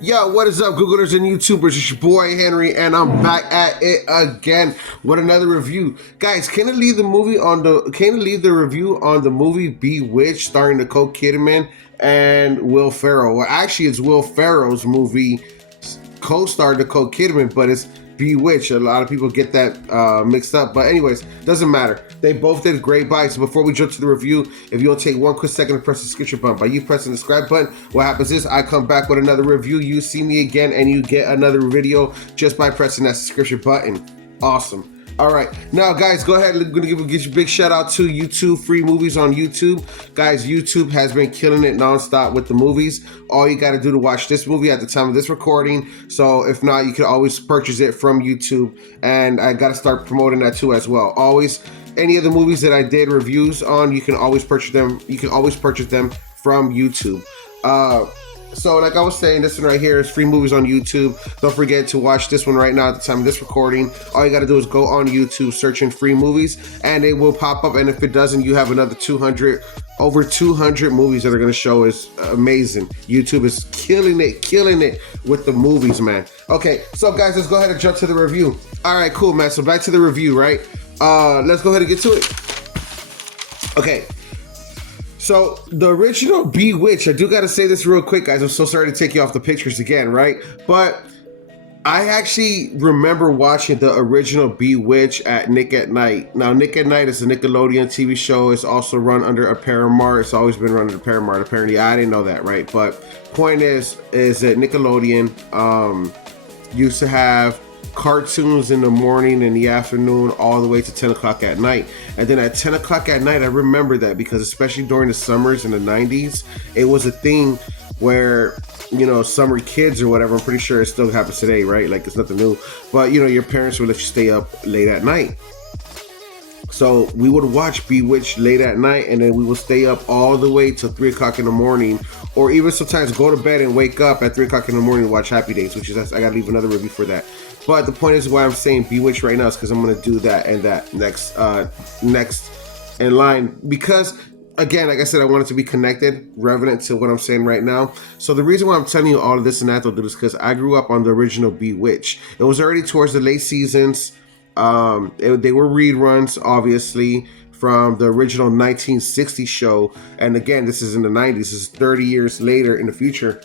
Yo, what is up, Googlers and YouTubers? It's your boy Henry, and I'm back at it again with another review. Guys, can I leave the review on the movie Bewitched, starring Nicole Kidman and Will Ferrell? Well, actually, it's Will Ferrell's movie, co-star Nicole Kidman, but it's Bewitched. A lot of people get that mixed up, but anyways, doesn't matter. They both did great bites. So before we jump to the review, if you'll take one quick second to press the subscription button. By you pressing the subscribe button, what happens is I come back with another review. You see me again, and you get another video just by pressing that subscription button. Awesome. All right, now guys, go ahead. I'm gonna give you a big shout out to YouTube free movies on YouTube. Guys, YouTube has been killing it nonstop with the movies. All you got to do to watch this movie at the time of this recording. So if not, you can always purchase it from YouTube, and I got to start promoting that too as well. Always, any of the movies that I did reviews on, you can always purchase them. You can always purchase them from YouTube. So like I was saying, this one right here is free movies on YouTube. Don't forget to watch this one right now at the time of this recording. All you got to do is go on YouTube, search in free movies, and it will pop up. And if it doesn't, you have another over 200 movies that are going to show. Is amazing. YouTube is killing it with the movies, man. Okay, so guys, let's go ahead and jump to the review. All right, cool, man. So back to the review, right? Let's go ahead and get to it. Okay. So the original Bewitched, I do got to say this real quick, guys. I'm so sorry to take you off the pictures again, right? But I actually remember watching the original Bewitched at Nick at Night. Now, Nick at Night is a Nickelodeon TV show. It's also run under a Paramount. It's always been run under Paramount. Apparently, I didn't know that, right? But point is that Nickelodeon used to have cartoons in the morning and the afternoon all the way to 10 o'clock at night. And then at 10 o'clock at night, I remember that because especially during the summers in the 90s, it was a thing where, you know, summer kids or whatever, I'm pretty sure it still happens today, right? Like, it's nothing new. But, you know, your parents would let you stay up late at night. So we would watch Bewitched late at night, and then we would stay up all the way till 3 o'clock in the morning, or even sometimes go to bed and wake up at 3 o'clock in the morning to watch Happy Days, which is, I gotta leave another review for that. But the point is why I'm saying Bewitched right now is because I'm gonna do that and that next in line, because again, like I said, I want it to be connected, relevant to what I'm saying right now. So the reason why I'm telling you all of this and that, though, is because I grew up on the original Bewitched. It was already towards the late seasons. They were reruns, obviously, from the original 1960 show. And again, this is in the 90s. This is 30 years later in the future.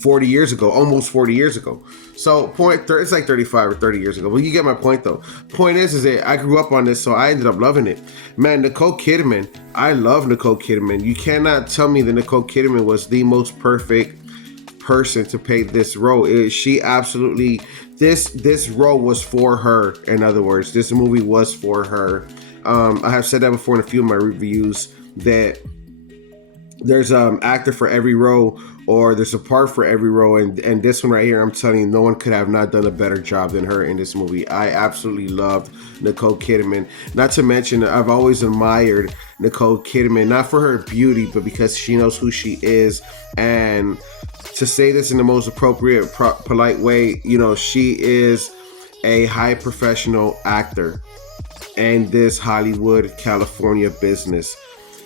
40 years ago, almost 40 years ago. So it's like 35 or 30 years ago. Well, you get my point, though. Point is that I grew up on this, so I ended up loving it. Man, Nicole Kidman, I love Nicole Kidman. You cannot tell me that Nicole Kidman was the most perfect person to play this role. She absolutely, this role was for her. In other words, this movie was for her. I have said that before in a few of my reviews, that there's an actor for every role, or there's a part for every role, and this one right here, I'm telling you, no one could have not done a better job than her in this movie. I absolutely loved Nicole Kidman. Not to mention, I've always admired Nicole Kidman, not for her beauty, but because she knows who she is. And to say this in the most appropriate, polite way, you know, she is a high professional actor in this Hollywood, California business.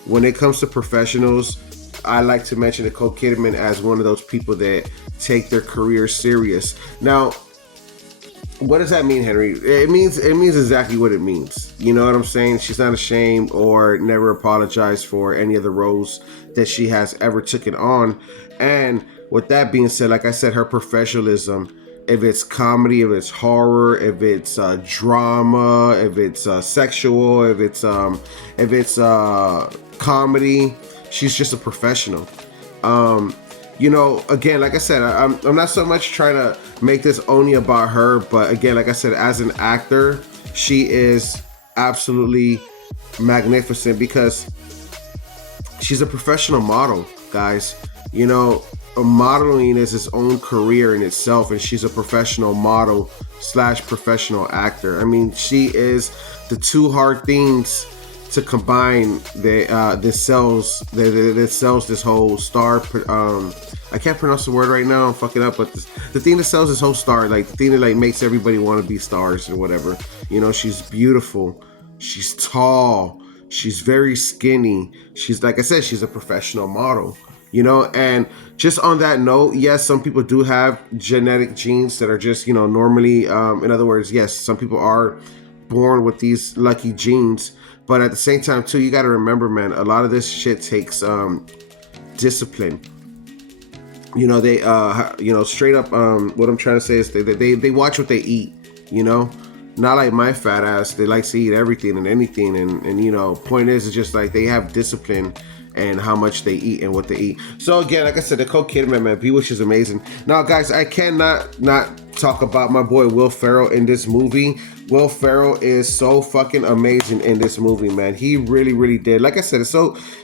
When it comes to professionals, I like to mention Nicole Kidman as one of those people that take their career serious. Now, what does that mean, Henry? It means exactly what it means. You know what I'm saying? She's not ashamed or never apologized for any of the roles that she has ever taken on. And with that being said, like I said, her professionalism, if it's comedy, if it's horror, if it's drama, if it's sexual, if it's comedy, she's just a professional. You know, again, like I said, I'm not so much trying to make this only about her, but again, like I said, as an actor, she is absolutely magnificent because she's a professional model, guys. You know, modeling is its own career in itself, and she's a professional model / professional actor. I mean, she is the two hard things to combine that sells this whole star. I can't pronounce the word right now, I'm fucking up, but the thing that sells this whole star, like the thing that like makes everybody want to be stars or whatever. You know, she's beautiful, she's tall, she's very skinny, she's, like I said, she's a professional model. you know. And just on that note, yes, some people do have genetic genes that are just, you know, normally, in other words, yes, some people are born with these lucky genes. But at the same time too, you got to remember, man, a lot of this shit takes discipline. You know, they you know, straight up, what I'm trying to say is they watch what they eat, you know. Not like my fat ass, they like to eat everything and anything. And you know, point is, it's just like they have discipline and how much they eat and what they eat. So again, like I said, Nicole Kidman, man, Bewitched is amazing. Now guys, I cannot not talk about my boy Will Ferrell in this movie. Will Ferrell is so fucking amazing in this movie, man. He really, really did. Like I said,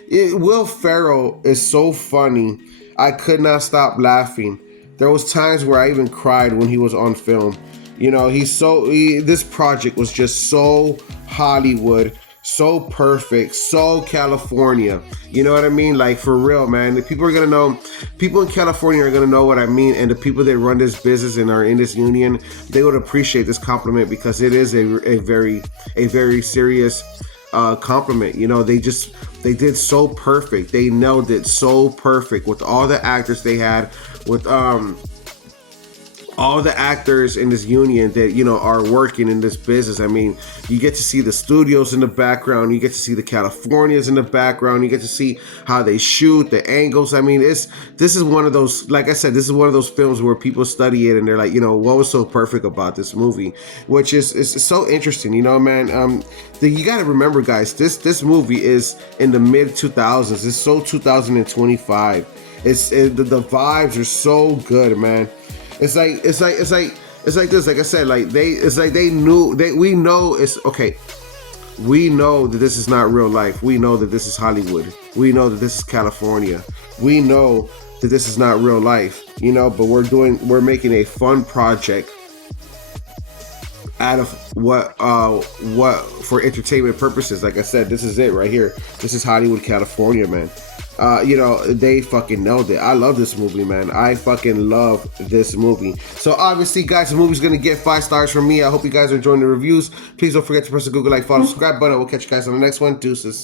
Will Ferrell is so funny. I could not stop laughing. There was times where I even cried when he was on film. You know, this project was just so Hollywood, so perfect, so California. You know what I mean? Like, for real, man. People in California are gonna know what I mean, and the people that run this business and are in this union, they would appreciate this compliment, because it is a very serious compliment. You know, they did so perfect. They nailed it so perfect with all the actors they had, with all the actors in this union that, you know, are working in this business. I mean, you get to see the studios in the background, you get to see the Californias in the background, you get to see how they shoot, the angles. I mean, this is one of those, like I said, this is one of those films where people study it and they're like, you know, what was so perfect about this movie, which is so interesting, you know, man. You got to remember, guys, this movie is in the mid 2000s. It's so 2025. The vibes are so good, man. It's like this. Like I said, we know it's okay. We know that this is not real life. We know that this is Hollywood. We know that this is California. We know that this is not real life, you know, but we're making a fun project out of what for entertainment purposes. Like I said, this is it right here. This is Hollywood, California, man. You know, they fucking nailed it. I love this movie, man. I fucking love this movie. So obviously, guys, the movie's gonna get 5 stars from me. I hope you guys are enjoying the reviews. Please don't forget to press the Google like, follow, subscribe button. We'll catch you guys on the next one. Deuces.